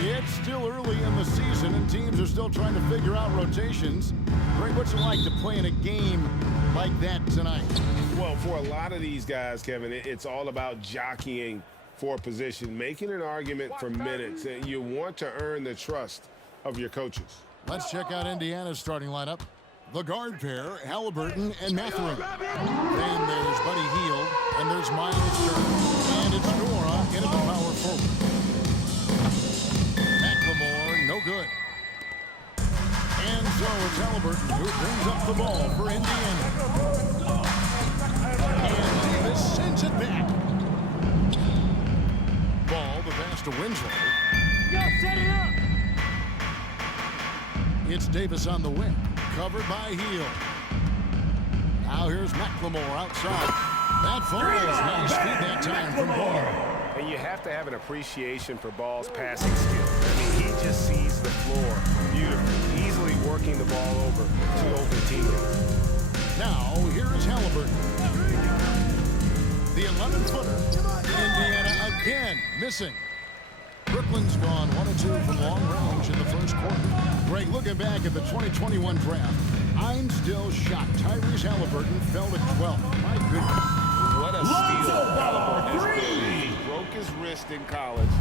It's still early in the season, and teams are still trying to figure out rotations. Greg, what's it like to play in a game like that tonight? Well, for a lot of these guys, Kevin, it's all about jockeying for position, making an argument for minutes, and you want to earn the trust of your coaches. Let's check out Indiana's starting lineup. The guard pair, Halliburton and Mathurin. Then there's Buddy Hield, and there's Miles Turner. And it's Nora in at the power forward. McLemore, no good. And so it's Halliburton who brings up the ball for Indiana. And Davis sends it back. Ball, the pass to Winslow. Yo, set it up! It's Davis on the wing, covered by Hield. Now here's McLemore outside. That falls. Nice feed that time from Ball. And you have to have an appreciation for Ball's passing skills. I mean, he just sees the floor beautifully, easily working the ball over to open teammates. Now here is Halliburton. The 11-footer. Indiana again missing. Brooklyn's gone 1 of 2 from long range in the first quarter. Greg, looking back at the 2021 draft, I'm still shocked. Tyrese Halliburton fell to 12. My goodness. What a steal Halliburton has been. He broke his wrist in college.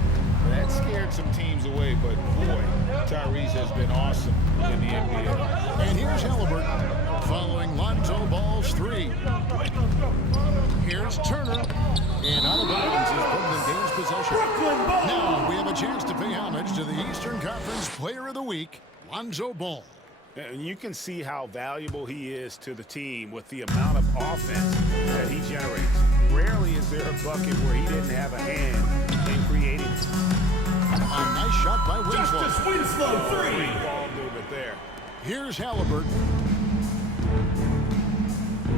That scared some teams away, but boy, Tyrese has been awesome in the NBA. And here's Halliburton following Lonzo Ball's 3. Here's Turner. And out of bounds is Brooklyn gains possession. Now we have a chance to pay homage to the Eastern Conference Player of the Week, Lonzo Ball. And you can see how valuable he is to the team with the amount of offense that he generates. Rarely is there a bucket where he didn't have a hand in creating. A nice shot by Winslow. Justice Winslow, 3. Ball movement there. Here's Halliburton.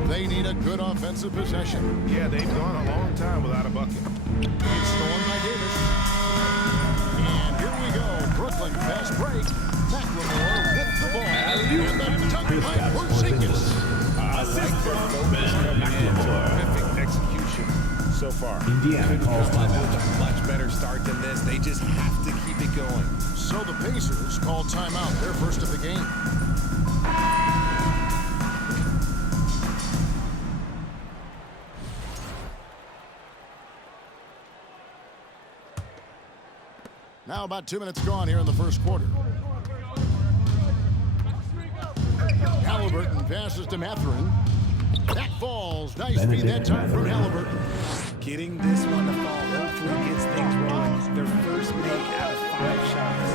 They need a good offensive possession. Yeah, they've gone a long time without a bucket. It's stolen by Davis. And here we go. Brooklyn fast break. McLemore with the ball. And the dunk by Porzingis. Assist from McLemore. Perfect execution so far. Indiana calls timeout. Much better start than this. They just have to keep it going. So the Pacers call timeout, their first of the game. Now about 2 minutes gone here in the first quarter. Halliburton passes to Mathurin. That falls. Nice feed that time from Halliburton. Getting this one to fall hopefully gets things rolling. Their first make out of 5 shots.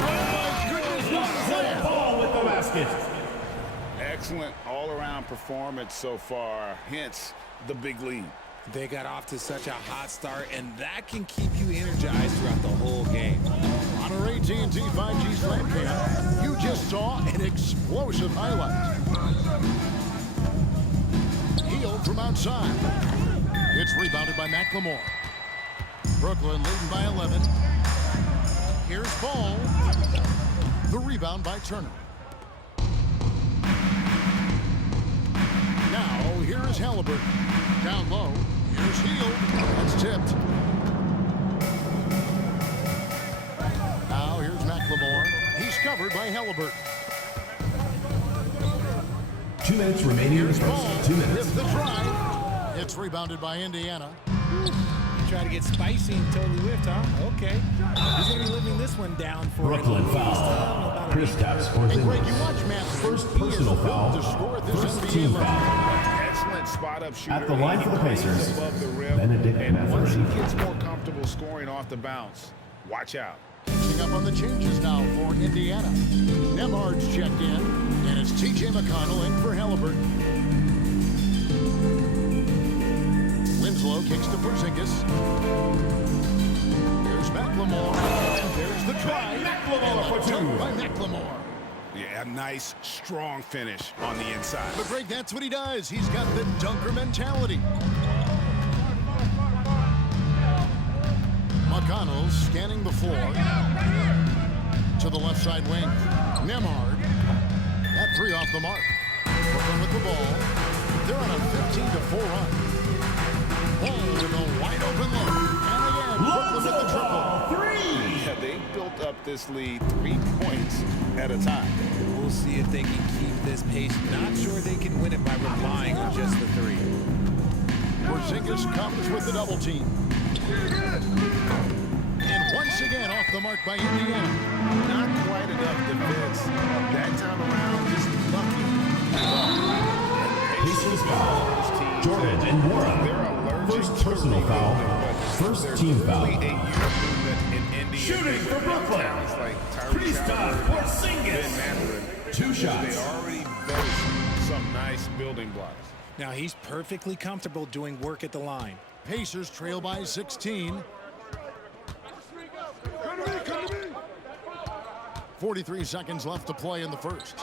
Ball with the basket. Excellent all-around performance so far, hence the big lead. They got off to such a hot start, and that can keep you energized throughout the whole game. On our AT&T 5G Slam Cam, you just saw an explosive highlight. Hield from outside. It's rebounded by McLemore. Brooklyn leading by 11. Here's Ball. The rebound by Turner. Now, here is Halliburton. Down low. Here's Hield. That's tipped. Now, here's McLemore. He's covered by Halliburton. 2 minutes remaining in the Here's Ball first. 2 minutes. with the drive. It's rebounded by Indiana. Try to get spicy and totally whiffed, huh? Okay. He's going to be living this one down for Brooklyn at least, foul. about a Kristaps And Greg, you Porzingis. watch Matthews. First He is personal built foul. to score at this First NBA team level. foul. Excellent spot-up shooter. At the line for the He plays Pacers, above the rim, Benedict and once he Mathurin. gets more comfortable scoring off the bounce, watch out. Catching up on the changes now for Indiana. Nemhard's checked in, and it's T.J. McConnell in for Halliburton. Winslow kicks to Porzingis. Here's McLemore, and there's the try. McLemore for 2. By McLemore. Yeah, a nice, strong finish on the inside. But Greg, that's what he does. He's got the dunker mentality. McConnell scanning the floor to the left side wing. Nemhard. That 3 off the mark. Brooklyn with the ball. They're on a 15-4 run. Ball with a wide open look. And again, Brooklyn with the triple. 3. Yeah, they built built up this lead 3 points at a time. We'll see if they can keep this pace. Not sure they can win it by relying on just the three. Porzingis comes with the double team. And once again off the mark by Indiana. Not quite enough defense. That time around, just lucky. Pacers foul. Jordan and Wara. First personal foul. First team foul. Shooting for Brooklyn. Kristaps Porzingis. 2 shots. They already built some nice building blocks. Now he's perfectly comfortable doing work at the line. Pacers trail by 16. 43 seconds left to play in the first.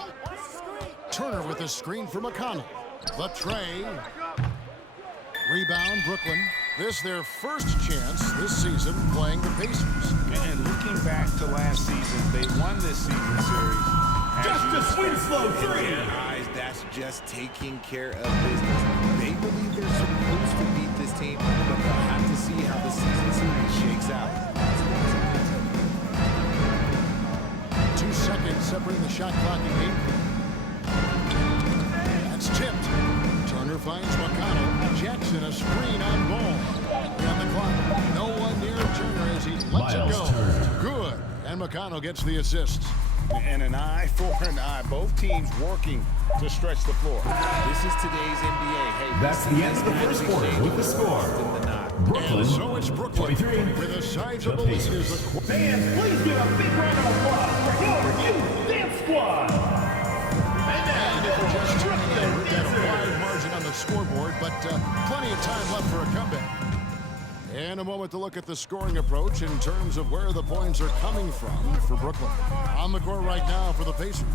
Turner with a screen for McConnell. The tray. Rebound, Brooklyn. This their first chance this season playing the Pacers. And looking back to last season, they won this season series. Justice Winslow 3. In their eyes, that's just taking care of business. They believe they're supposed to beat this team, but they'll have to see how the season series shakes out. 2 seconds separating the shot clock and game. That's tipped. Turner finds McConnell. Jackson a screen on ball. On the clock. No one near Turner as he lets it go. Good. And McConnell gets the assist. And an eye for an eye. Both teams working to stretch the floor. This is today's NBA. Hey, That's the end of the first quarter with the score. Brooklyn, And so it's Brooklyn 23. with a sizable lead as the Fans, please give a big round of applause for your youth dance squad. And if we're just tuning in, we've got a wide margin on the scoreboard, but plenty of time left for a comeback. And a moment to look at the scoring approach in terms of where the points are coming from for Brooklyn. On the court right now for the Pacers.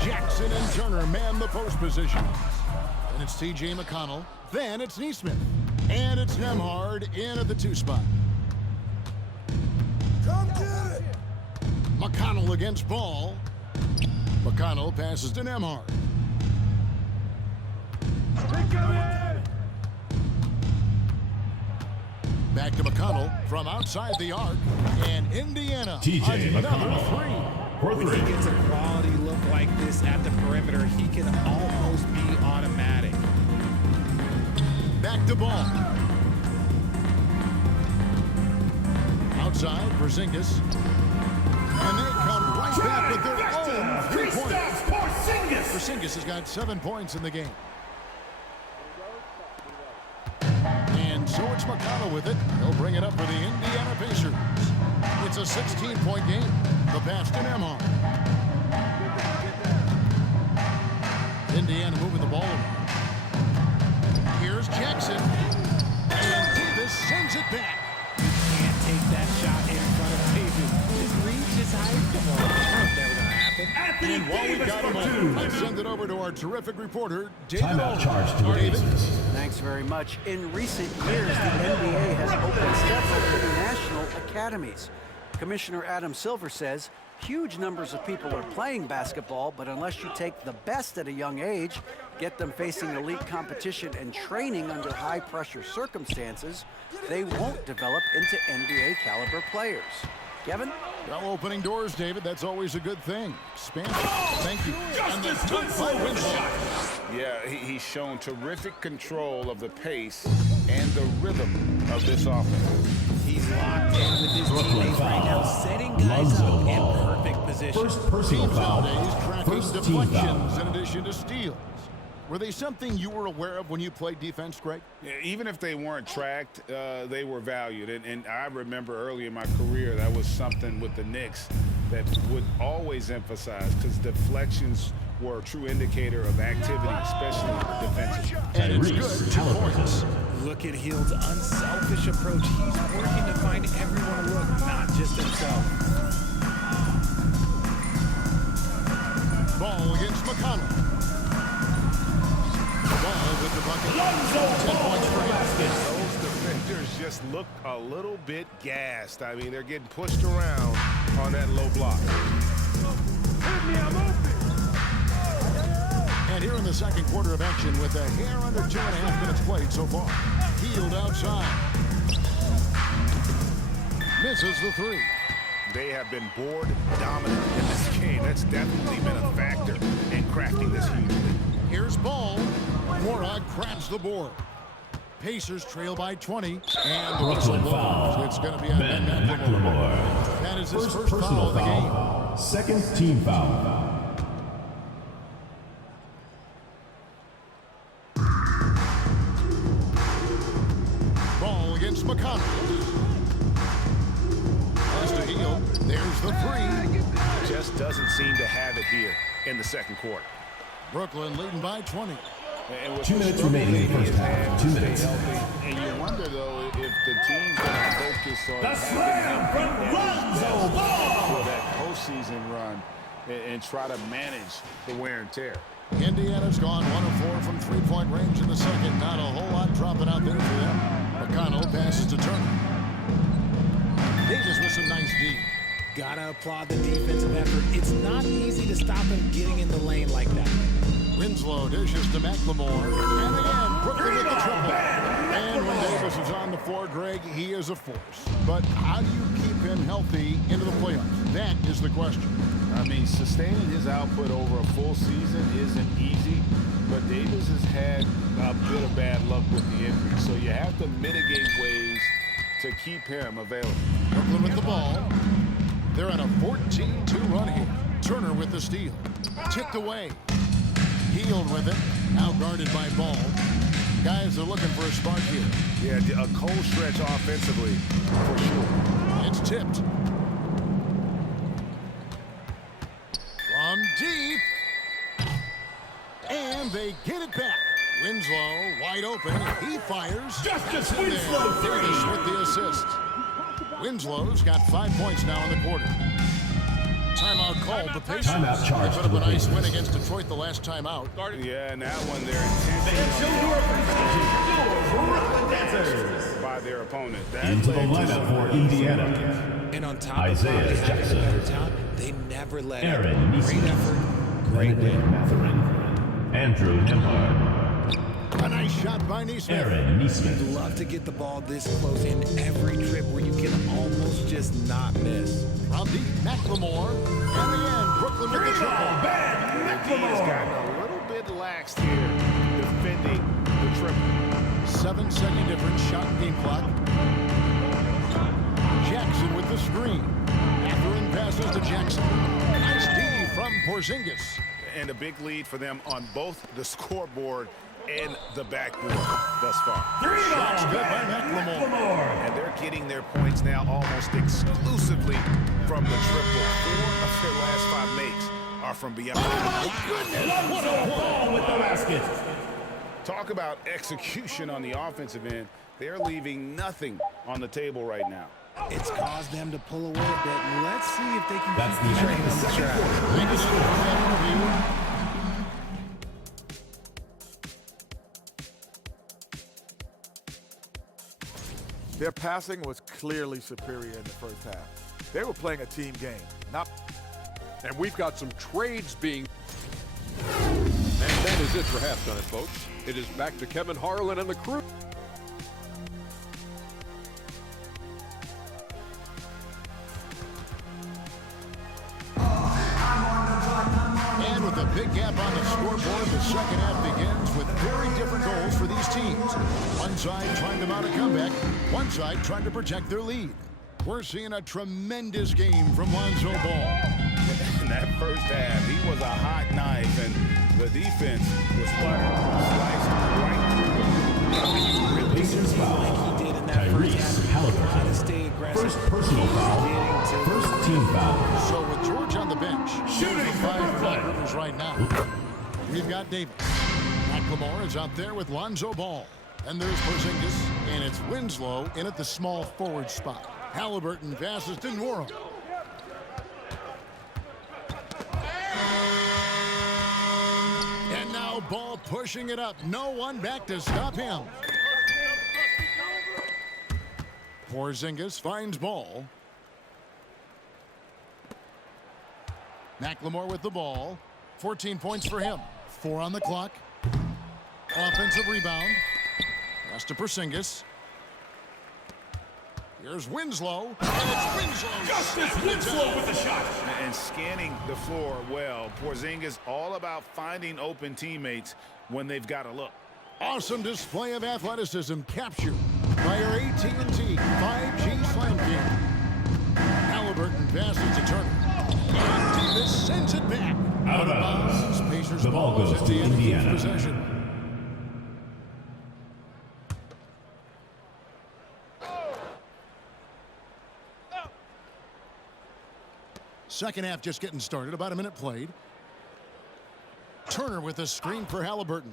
Jackson and Turner man the post position. And it's T.J. McConnell. Then it's Neesmith. And it's Nembhard in at the 2 spot. Come get it! McConnell against Ball. McConnell passes to Nembhard. Back to McConnell from outside the arc. And Indiana TJ another McConnell. 3. For When 3. he gets a quality look like this at the perimeter, he can almost be automatic. Back to Ball. Outside, Porzingis. And they come right back with their own 3-point. Porzingis has got 7 points in the game. And so it's McConnell with it. He'll bring it up for the Indiana Pacers. It's a 16-point game. The pass to Nembhard. Indiana moving the ball around. Here's Jackson. And Davis sends it back. Can't take that shot in front of Davis. His reach is high. Come on, that's never gonna happen. And while we got him on, let's send it over to our terrific reporter, David. Timeout charge to the David. Pacers. Thanks very much. In recent years, the NBA has opened several international academies. Commissioner Adam Silver says huge numbers of people are playing basketball, but unless you take the best at a young age, get them facing elite competition and training under high-pressure circumstances, they won't develop into NBA-caliber players. Kevin? Well, opening doors, David. That's always a good thing. Expansion. Thank you. And the dunk by Winslow. Yeah, he's shown terrific control of the pace and the rhythm of this offense. He's locked in with his Brooklyn teammates right now, foul. setting guys Lonzo up ball. in perfect position. First personal Teams foul. nowadays tracking First team deflections foul. in addition to steals. Were they something you were aware of when you played defense, Greg? Yeah, even if they weren't tracked, they were valued. And I remember early in my career, that was something with the Knicks that would always emphasize, because deflections were a true indicator of activity, especially defensively. And it's Tyrese good. 2 points. Look at Hield's unselfish approach. He's working to find everyone to look, not just himself. Ball against McConnell. Ball with the bucket. 10 points for him. Those defenders just look a little bit gassed. I mean, they're getting pushed around on that low block. And here in the second quarter of action with a hair under 2.5 minutes played so far. Hield outside. Misses the 3. they have been board dominant in this game. That's definitely been a factor in crafting this huge lead. Here's ball. Mora grabs the board. Pacers trail by 20, and the whistle blows. It's going to be on Ben McLemore. That is his first foul of the game. Second team foul. Ball against McConnell. Has to heel. There's the three. Just doesn't seem to have it here in the second quarter. Brooklyn leading by 20. And with 2 minutes remaining in the first his half. hands 2 stay minutes. healthy. And you wonder, though, if the team's going to focus on The slam from Lonzo Ball for that postseason run and try to manage the wear and tear. Indiana's gone 1 of 4 from three-point range in the second. Not a whole lot dropping out there for them. McConnell passes to Turner. Davis with some nice D. Gotta applaud the defensive effort. It's not easy to stop him getting in the lane like that. Winslow dishes to McLemore. And again, Brooklyn with the triple. And when Davis is on the floor, Greg, he is a force. But how do you keep him healthy into the playoffs? That is the question. I mean, sustaining his output over a full season isn't easy, but Davis has had a bit of bad luck with the injury. So you have to mitigate ways to keep him available. Brooklyn with the ball. They're on a 14-2 run here. Turner with the steal. Tipped away. Healed with it. Now guarded by Ball. Guys are looking for a spark here. Yeah, a cold stretch offensively, for sure. It's tipped. From deep. And they get it back. Winslow wide open. He fires. Justice It's in there. Winslow, Davis 3. with the assist. Winslow's got 5 points now in the quarter. Timeout called. The Pacers. Timeout charged They put up to a the nice Pacers. win against Detroit the last time out. Yeah, and that one they're intentionally by their opponent. That Into the led to lineup some for Indiana. And on top Isaiah of that, Jackson. better talent, they never let up. Aaron Great Neesmith. effort, great Benedict win. Mathurin. Andrew Nembhard. A nice shot by Neesmith. Aaron Neesmith. Love to get the ball this close in every trip where you can almost just not miss. From deep, McLemore. And again, Brooklyn with the triple. He has gotten a little bit laxed here defending the triple. 7-second difference, shot game clock. Jackson with the screen. Mathurin passes to Jackson. Nice D from Porzingis. And a big lead for them on both the scoreboard and the backboard thus far. Shots good by McLemore. And they're getting their points now almost exclusively from the triple. 4 of their last 5 makes are from beyond. Ball with the basket. Talk about execution on the offensive end. They're leaving nothing on the table right now. It's caused them to pull away a bit. Let's see if they can That's keep the train end of on the the second track. quarter. Thank you for that interview. Their passing was clearly superior in the first half. They were playing a team game, not. And we've got some trades being. And that is it for halftime, folks. It is back to Kevin Harlan and the crew. And with a big gap on the scoreboard, the second half begins with very different goals for these teams. One side trying to mount a comeback, one side trying to protect their lead. We're seeing a tremendous game from Lonzo Ball. In that first half, he was a hot knife, and the defense was sliced right through. Pacers foul. Like he did in that first Tyrese half. Gotta Halliburton. stay aggressive. First personal foul. First team foul. So with George on the bench, shooting the 5 for Doc Rivers right now. We've got Davis. McLemore is out there with Lonzo Ball. And there's Porzingis, and it's Winslow in at the small forward spot. Halliburton passes to Nwora. And now Ball pushing it up. No one back to stop him. Porzingis finds Ball. McLemore with the ball. 14 points for him. 4 on the clock. Offensive rebound. Pass to Porzingis. Here's Winslow, and it's Winslow. Justice Winslow with the shot. And scanning the floor well. Porzingis all about finding open teammates when they've got a look. Awesome display of athleticism captured by our AT&T 5G Slam King. Halliburton passes to Turner. And Davis sends it back. Out of bounds. Pacers The ball goes to Indiana. Possession. Second half just getting started. About a minute played. Turner with a screen for Halliburton.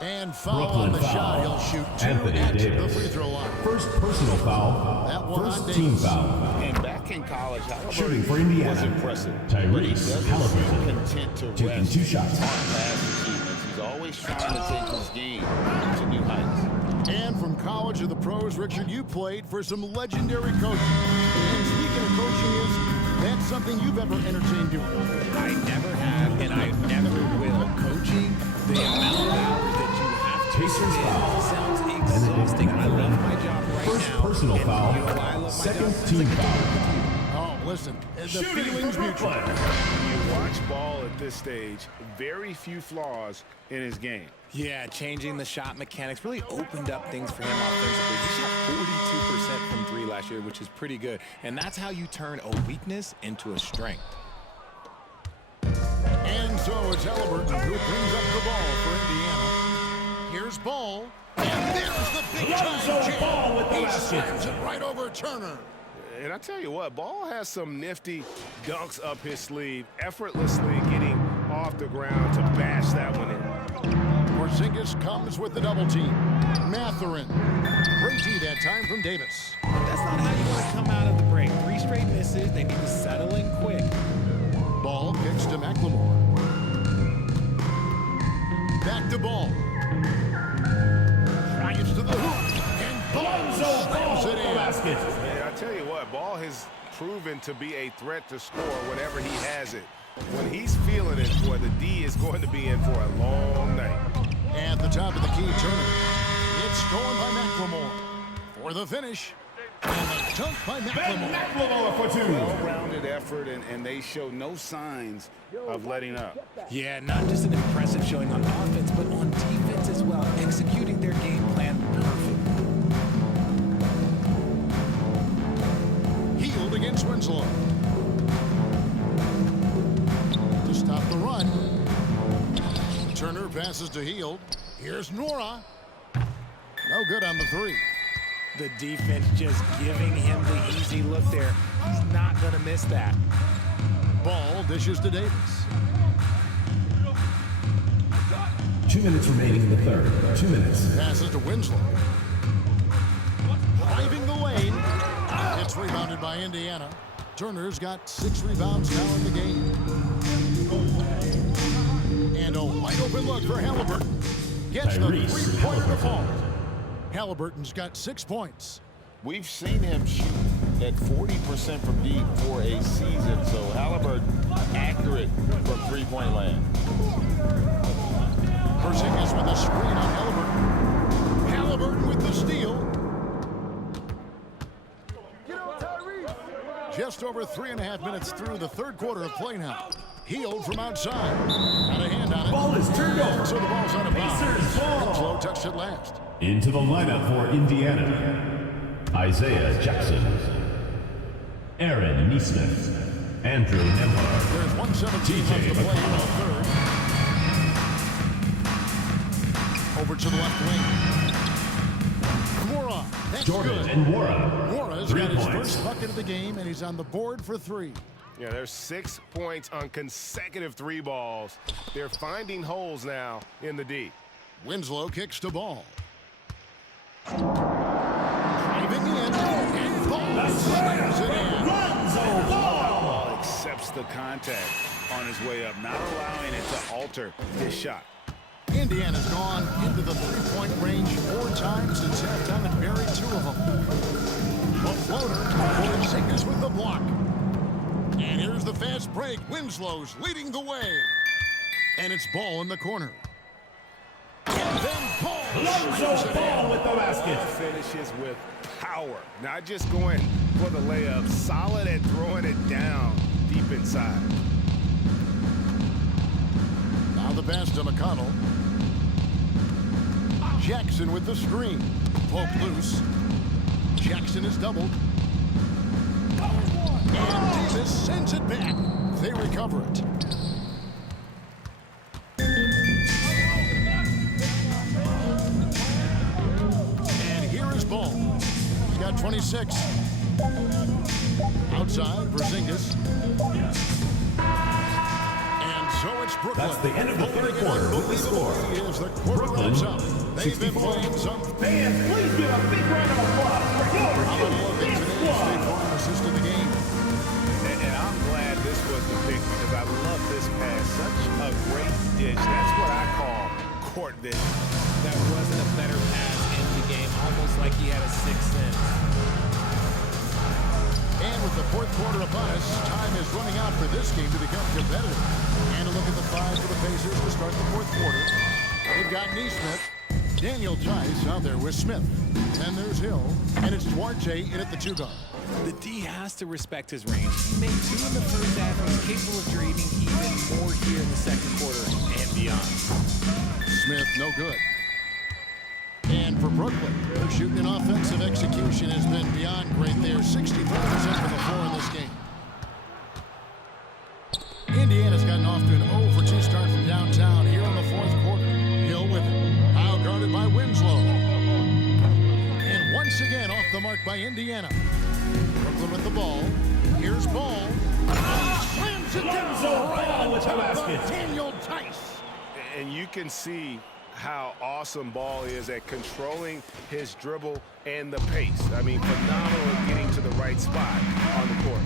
And foul on the shot. He'll shoot 2 Anthony at Davis. the free throw line. First personal foul. That one on First team Davis. foul. And back in college, Shooting for Halliburton Indiana. was impressive. Tyrese But he doesn't Halliburton. seem content to Taking rest 2 shots. on past achievements. He's always trying to take his game to new heights. And from college to the pros, Richard, you played for some legendary coaches. And speaking of coaching, that's something you've ever entertained doing. I never have, and I never will. Coaching, the amount of hours that you have to Pacers spend foul. sounds exhausting. I love my job right First now. personal and foul. you know why I love my Second job? team foul. Oh, listen, the Shooting feeling's for mutual. Brooklyn. You watch Ball at this stage, very few flaws in his game. Yeah, changing the shot mechanics really opened up things for him offensively. He shot 42% from 3 last year, which is pretty good. And that's how you turn a weakness into a strength. And so it's Halliburton who brings up the ball for Indiana. Here's Ball. And there's the big Lonzo time Ball jam. with the He basket. slams it right over Turner. And I tell you what, Ball has some nifty dunks up his sleeve, effortlessly getting off the ground to bash that one in. Porzingis comes with the double team. Mathurin. Great D that time from Davis. That's not how you want to come out of the break. 3 straight misses. They need to settle in quick. Ball kicks to McLemore. Back to Ball. Drives to the hoop. And Lonzo Ball slams with it the in. basket. And I tell you what, Ball has proven to be a threat to score whenever he has it. When he's feeling it, boy, the D is going to be in for a long night. At the top of the key, Turner. It's stolen by McLemore. For the finish. And a dunk by Ben McLemore. McLemore for 2. Well-rounded effort, and they show no signs of letting up. Yeah, not just an impressive showing on offense, but on defense as well, executing their game plan perfectly. Healed against Winslow. To stop the run. Turner passes to Heald. Here's Nora. No good on the 3. The defense just giving him the easy look there. He's not going to miss that. Ball dishes to Davis. 2 minutes remaining in the third. 2 minutes. Passes to Winslow. Driving the lane. It's rebounded by Indiana. Turner's got 6 rebounds now in the game. And a wide open look for Halliburton. Gets the Tyrese 3-pointer to fall. Halliburton. Halliburton's got 6 points. We've seen him shoot at 40% from deep for a season, so Halliburton accurate from three-point land. Porzingis with a screen on Halliburton. Halliburton with the steal. Just over 3.5 minutes through the third quarter of play now. Healed from outside. Got a hand on it. Ball is turned over. So the ball's out of bounds. Pacers ball. Winslow touched it last. Into the lineup for Indiana. Isaiah Jackson. Aaron Neesmith. Andrew Nembhard. There's 1:17 left to play in the third. Over to the left wing. Mora. That's Jordan good. and Wara. Mora's 3 got his points. first bucket of the game, and he's on the board for 3. Yeah, there's 6 points on consecutive 3 balls. They're finding holes now in the D. Winslow kicks to Ball. Driving in, and Ball slams it in. Lonzo Ball. Ball accepts the contact on his way up, not allowing it to alter his shot. Indiana's gone into the 3-point range 4 times since halftime and buried 2 of them. The floater, Porzingis with the block. And here's the fast break. Winslow's leading the way. And it's Ball in the corner. And then Ball. Lonzo Ball with the basket. Finishes with power. Not just going for the layup, solid at throwing it down deep inside. Now the pass to McConnell. Jackson with the screen. Pope loose. Jackson is doubled. And Davis sends it back. They recover it. And here is Ball. He's got 26. Outside, Porzingis. And so it's Brooklyn. That's the end of the third quarter with the score. Is the quarter wraps up. They've been playing some. Fans, please give a big round of applause for your State Farm assist in the game. And I'm glad this was the pick because I love this pass. Such a great dish. That's what I call court vision. That wasn't a better pass in the game, almost like he had a sixth sense. And with the fourth quarter upon us, time is running out for this game to become competitive. And a look at the five for the Pacers to start the fourth quarter. They've got Nesmith, Daniel Tice out there with Smith. Then there's Hill, and it's Duarte in at the 2 guard. The D has to respect his range. He made 2 in the first half and he's capable of draining even more here in the second quarter and beyond. Smith, no good. And for Brooklyn, their shooting and offensive execution has been beyond great. They are 63% from the floor in this game. Indiana's gotten off to an 0 for 2 start from downtown here in the fourth quarter. Hill with it. Out guarded by Winslow. And once again off the mark by Indiana. Brooklyn with the ball. Here's Ball. He slams it down. Right on top of Daniel Tice. And you can see how awesome Ball is at controlling his dribble and the pace. I mean, phenomenal at getting to the right spot on the court.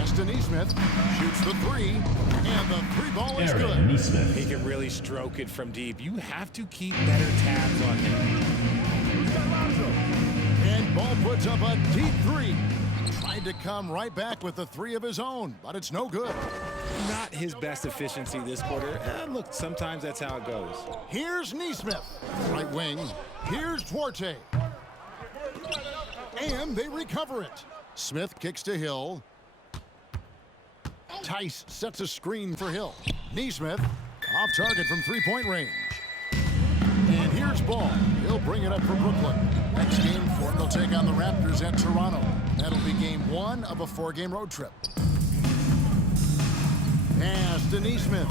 Aston Nesmith shoots the 3, and the 3 ball is good. Nesmith. He can really stroke it from deep. You have to keep better tabs on him. And Ball puts up a deep 3. Tried to come right back with the 3 of his own, but it's no good. Not his best efficiency this quarter. Look, sometimes that's how it goes. Here's Nesmith, right wing. Here's Duarte. And they recover it. Smith kicks to Hill. Tice sets a screen for Hill. Nesmith off target from 3-point range. And here's Ball. He'll bring it up for Brooklyn. Next game for them, they'll take on the Raptors at Toronto. That'll be game 1 of a 4-game road trip. Pass to Nesmith.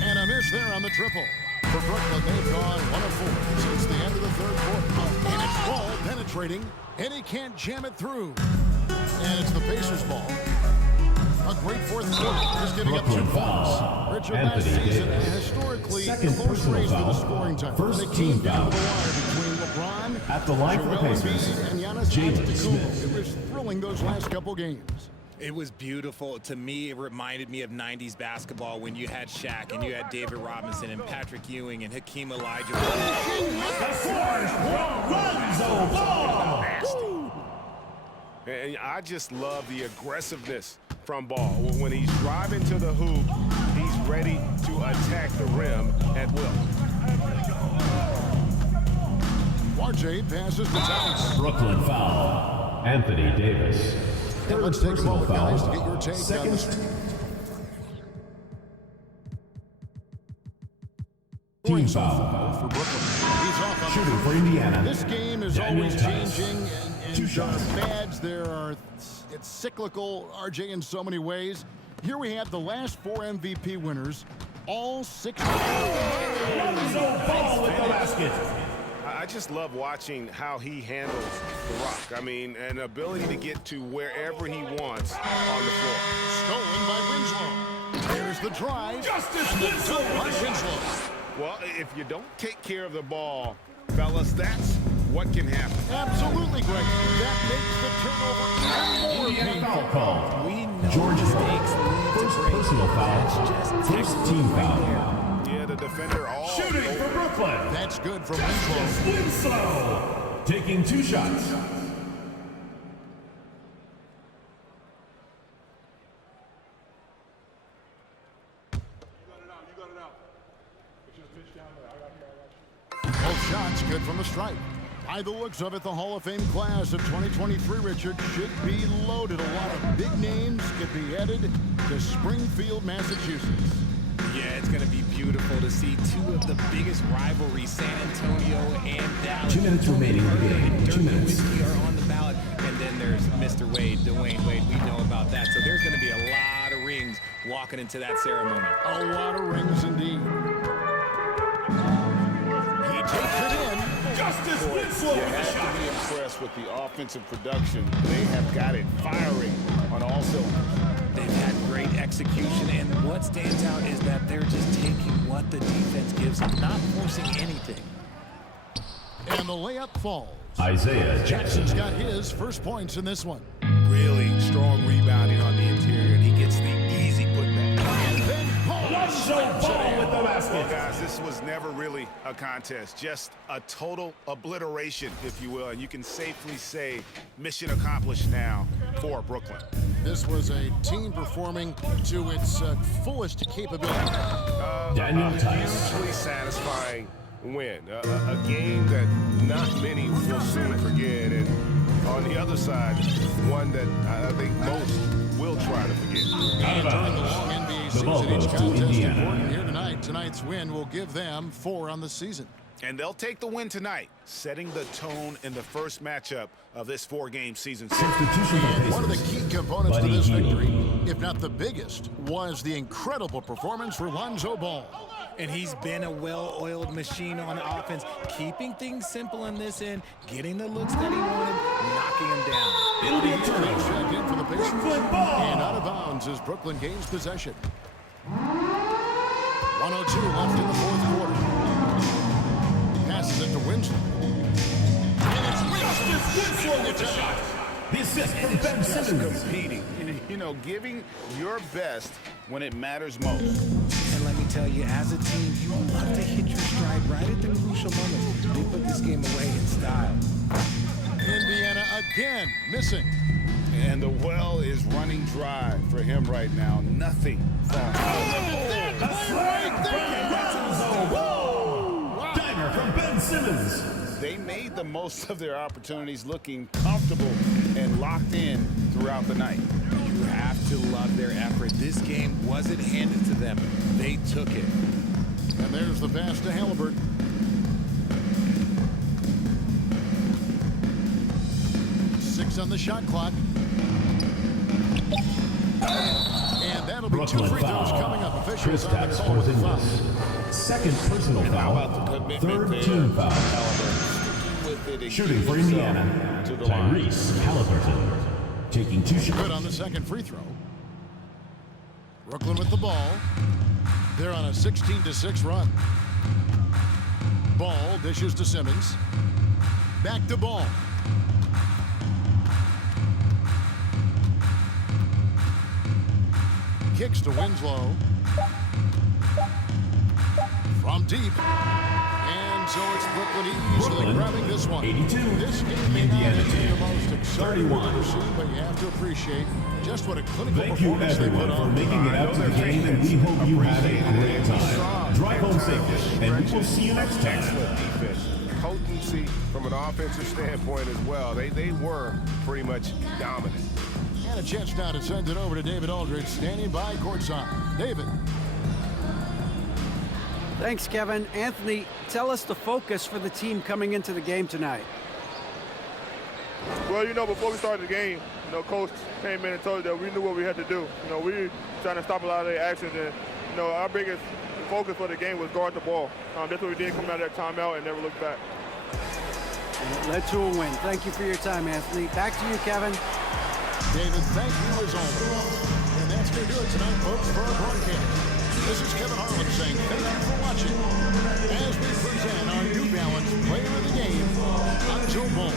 And a miss there on the triple. For Brooklyn, they've gone 1 of 4 since the end of the third quarter. And it's Ball penetrating, and he can't jam it through. And it's the Pacers' ball. A great fourth quarter, just giving up 2 fouls. Richard, last season, historically, the most raised for the scoring time. First they team came down foul. to the wire between LeBron, At the line for the Joel Pacers, Embiid, and Giannis Jalen Antetokounmpo. Smith. It was thrilling those last couple games. It was beautiful. To me, it reminded me of 90s basketball when you had Shaq and you had David Robinson and Patrick Ewing and Hakeem Olajuwon. Lonzo Ball. And I just love the aggressiveness from Ball. When he's driving to the hoop, he's ready to attack the rim at will. Duarte passes to Tice. Brooklyn foul. Anthony Davis. And let's take a moment, guys, to get your take on this. Team So foul. far for Brooklyn. He's off on Shooting for Indiana. This game is Daniel always Tice. changing, 2 and shots. fads it's cyclical, RJ, in so many ways. Here we have the last 4 MVP winners, all 6. Lonzo Ball with the basket. I just love watching how he handles the rock. I mean, an ability to get to wherever he wants on the floor. Stolen by Winslow. There's the drive. Justice and the Winslow dunk by with the Winslow. Well, if you don't take care of the ball, fellas, that's what can happen. Absolutely, Greg. That makes the turnover even more Indiana painful. foul called. We know George mistakes lead to First great. personal That's foul. just First technical team right foul. there. Yeah, the defender all Shooting for over. Brooklyn. That's good from Winslow. Winslow. Taking 2 shots. Both shots good from the stripe. By the looks of it, the Hall of Fame class of 2023, Richard, should be loaded. A lot of big names could be headed to Springfield, Massachusetts. Yeah, it's going to be beautiful to see two of the biggest rivalries, San Antonio and Dallas. 2 minutes remaining in the game. 2 minutes. Are on the ballot, and then there's Mr. Wade, Dwayne Wade. We know about that. So there's going to be a lot of rings walking into that ceremony. A lot of rings indeed. He takes it in. Justice Winslow with the shot. You have to be impressed with the offensive production. They have got it firing on all cylinders. They've had great execution, and what stands out is that they're just taking what the defense gives them, not forcing anything. And the layup falls. Isaiah Jackson's Jackson. got his first points in this one. Really strong rebounding on the interior, and he gets the easy putback. And then Lonzo Ball with the basket. Well, guys, this was never really a contest, just a total obliteration, if you will. And you can safely say mission accomplished now for Brooklyn. this was a team performing to its fullest capability. Daniel Tice. Hugely satisfying win. A game that not many will soon forget. And on the other side, one that I think most will try to forget. And during the long NBA season, each contest important here tonight. Tonight's win will give them 4 on the season. And they'll take the win tonight, setting the tone in the first matchup of this 4-game season. One of the key components to this victory, if not the biggest, was the incredible performance for Lonzo Ball. And he's been a well-oiled machine on offense, keeping things simple in this end, getting the looks that he wanted, knocking him down. It'll be a turnover. Check in for the Pacers. Brooklyn ball. And out of bounds as Brooklyn gains possession. 1:02 left in the fourth quarter. Passes it to Winslow. And it's Winslow with the shot. The assist from Ben Simmons. Competing, you know, giving your best when it matters most. And let me tell you, as a team, you love to hit your stride right at the crucial moments. They put this game away in style. Indiana again missing. And the well is running dry for him right now. Nothing from Dagger from Ben Simmons. They made the most of their opportunities, looking comfortable and locked in throughout the night. You have to love their effort. This game wasn't handed to them. They took it. And there's the pass to Halliburton. Six on the shot clock. And that'll be Brooklyn 2 free throws foul. coming up. Officials on the Kristaps call with the foul. Porzingis. Second personal foul. Third team foul. Shooting for Indiana. Tyrese Halliburton. Taking 2 shots. Good on the second free throw. Brooklyn with the ball. They're on a 16-6 run. Ball dishes to Simmons. Back to Ball. Kicks to Winslow. From deep. And so it's Brooklyn easily Brooklyn, grabbing this one. 82. This game may not Indiana be the most exciting 31. we've ever seen, but you have to appreciate just what a clinical Thank you performance they put everyone for on. making it out to the game, and we hope you had a great time. Drive home safely, and we will see you next time. Excellent defense. Potency from an offensive standpoint as well. They were pretty much dominant. And a chance now to send it over to David Aldridge, standing by courtside. David. Thanks, Kevin. Anthony, tell us the focus for the team coming into the game tonight. Well, before we started the game, Coach came in and told us that we knew what we had to do. We were trying to stop a lot of their actions, and, our biggest focus for the game was guard the ball. That's what we did coming out of that timeout and never looked back. And it led to a win. Thank you for your time, Anthony. Back to you, Kevin. David, thank you as always. And that's going to do it tonight, folks, for our broadcast. This is Kevin Harlan saying thank you for watching as we present our New Balance Player of the Game, Lonzo Ball.